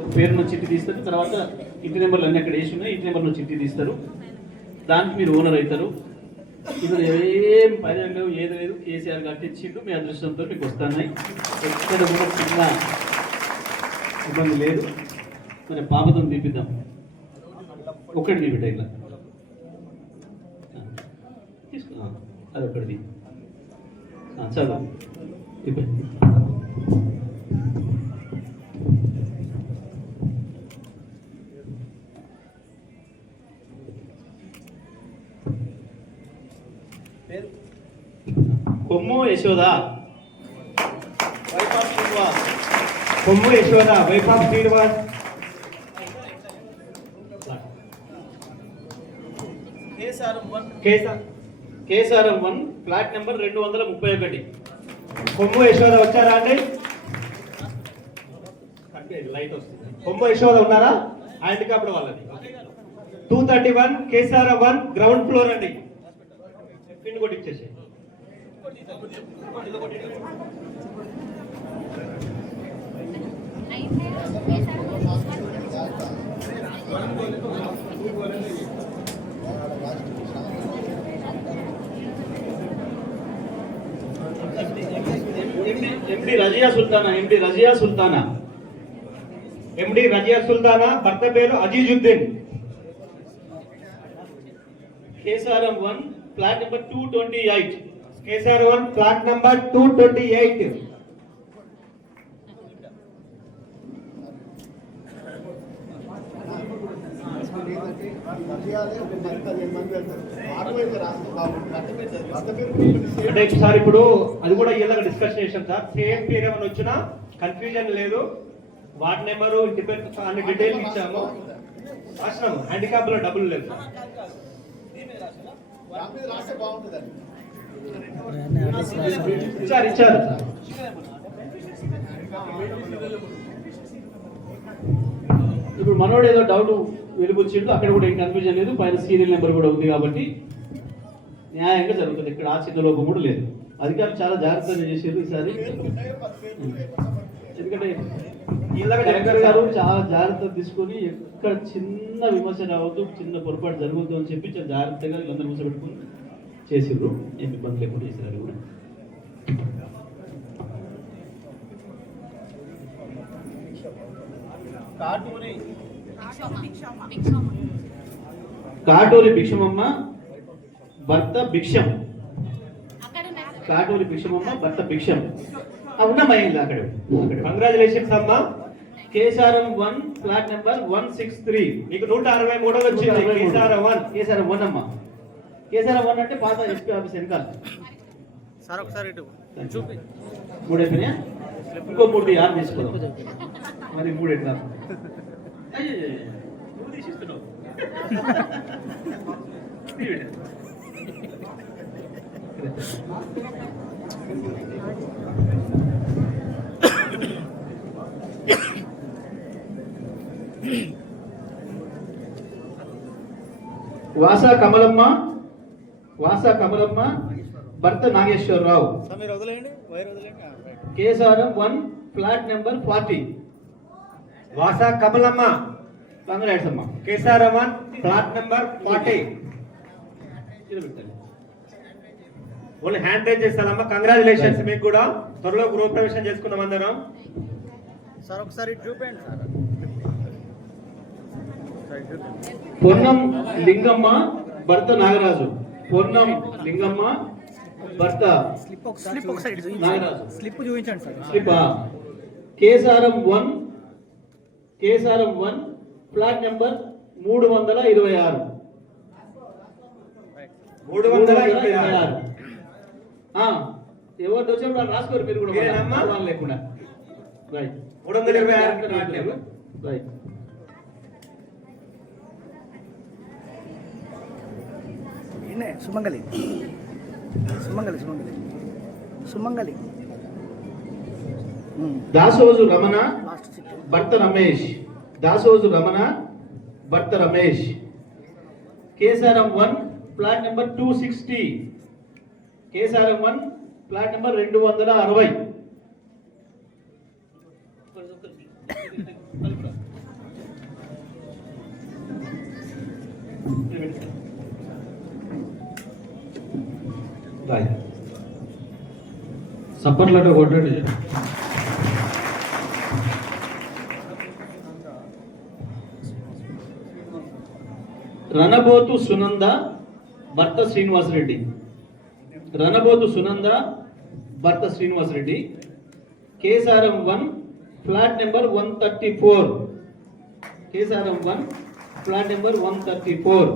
పేరును చిట్టి తీస్తారు తర్వాత ఇంటి నెంబర్లు అన్ని అక్కడ వేసి ఉన్నాయి ఇంటి నెంబర్లో చిట్టి తీస్తారు. దానికి మీరు ఓనర్ అవుతారు. ఇందులో ఏం పని లేవు ఏది లేదు. కేసీఆర్ కట్టించిండు మీ అదృష్టంతో మీకు వస్తున్నాయి ఎక్కడ కూడా చిన్న ఇబ్బంది లేదు. మరి పాపతో తీపిద్దాం. ఒక్కటి తీపిట ఇట్లా తీసుకో. ఆ, అది ఒకటిది చదువు. ఇబ్బంది. Kommu Yashoda. Of Srinivas Kommu Yashoda of Srinivas Kesaram one. Flat number రెండు వందల ముప్పై ఒకటి. కొమ్ము యశోద వచ్చారా అండి? లైట్ వస్తుంది. కొమ్ము యశోద ఉన్నారా? హ్యాండికాప్డ్ వాళ్ళది. Two thirty one Kesara one ground floor అండి. పిండి కొట్టి ఇచ్చేసి ఎండి రజియా సుల్తానా ఎండి రజియా సుల్తానా ఎండి రజియా సుల్తానా భర్త పేరు Azizuddin. Kesaram one flat number two twenty eight KCR one flat number two twenty eight అంటే సార్ ఇప్పుడు అది కూడా ఇలాగ డిస్కస్ చేసాం సార్. సేమ్ పేరు ఏమైనా వచ్చినా కన్ఫ్యూజన్ లేదు. వార్డ్ నెంబరు డిపెండ్ అన్ని డీటెయిల్స్ ఇచ్చాము. రాసినాము. హ్యాండిక్యాప్లో డబ్బులు లేదు. ఇచ్చారు ఇచ్చారు. ఇప్పుడు మనోడు ఏదో డౌట్ వెలుగుచ్చిండు అక్కడ కూడా ఏం కన్ఫ్యూజన్ లేదు పైన సీరియల్ నెంబర్ కూడా ఉంది కాబట్టి న్యాయంగా జరుగుతుంది. ఇక్కడ ఆ చిన్న లోపం కూడా లేదు. అధికారులు చాలా జాగ్రత్తగా చేసేది ఈసారి. ఎందుకంటే కలెక్టర్ గారు చాలా జాగ్రత్త తీసుకొని ఎక్కడ చిన్న విమర్శ రావద్దు చిన్న పొరపాటు జరగద్దు అని చెప్పి చాలా జాగ్రత్తగా వీళ్ళందరూ కూర్చోబెట్టుకుని చేసిండ్రు. ఏం ఇబ్బంది లేకుండా చేసినారు కూడా. కాటూరి భిక్షమమ్మ భర్త భిక్షం. కాటూరి భిక్షమమ్మ భర్త భిక్షం. ఇల్లు అక్కడ. అక్కడ. కంగ్రాచులేషన్స్ అమ్మా. Kesaram one flat number one six three. మీకు నూట అరవై మూడోది వచ్చింది. కేసార వన్. కేసారం వన్ అమ్మా. కేసారం వన్ అంటే పాత ఎస్పీ ఆఫీస్ వెనకాల. సార్ ఒకసారి ఇటు చూపి. మూడు అయిపోయినాయా ఇంకో మూడు యాడ్ తీసుకోదాం మరి మూడు ఎట్లా. నువ్వు తీసిస్తున్నావు వాసా కమలమ్మ వాసా కమలమ్మ భర్త Nageswararao. Kesaram one flat number forty. Vasa Kamalamma. Congrats అమ్మా Kesara one flat number forty. Only hand raise చేస్తానమ్మా కంగ్రాచులేషన్స్ మీకు కూడా. త్వరలో గృహప్రవేశం చేసుకున్నాం అందరం. సార్ ఒకసారి చూపండి సార్. పొన్నం లింగమ్మ భర్త నాగరాజు. పొన్నం లింగమ్మ భర్త స్లిప్ నాగరాజు. చూపించండి. స్లిప్ చూపించండి sir. Slip Kesaram one Kesaram one flat number మూడు వందల ఇరవై ఆరు. మూడు వందల ఇరవై ఆరు. ఆ, ఎవరు వచ్చినప్పుడు రాసుకోరు మీరు కూడా లేకుండా. రైట్ మూడు వందల ఇరవై ఆరు. రైట్ ఈమె సుమంగలి సుమంగలి సుమంగలి సుమంగలి దాసోజు రమణ భర్త రమేష్ దాసోజు రమణ భర్త Ramesh Kesaram one plot number two sixty Kesaram one plot number రెండు వందల అరవై Thank you. సప్పట్లట కొట్టండి రణబోతు సునంద భర్త శ్రీనివాసరెడ్డి రణబోతు సునంద భర్త Srinivasareddy Kesaram one flat number one thirty four Kesaram one flat number one thirty four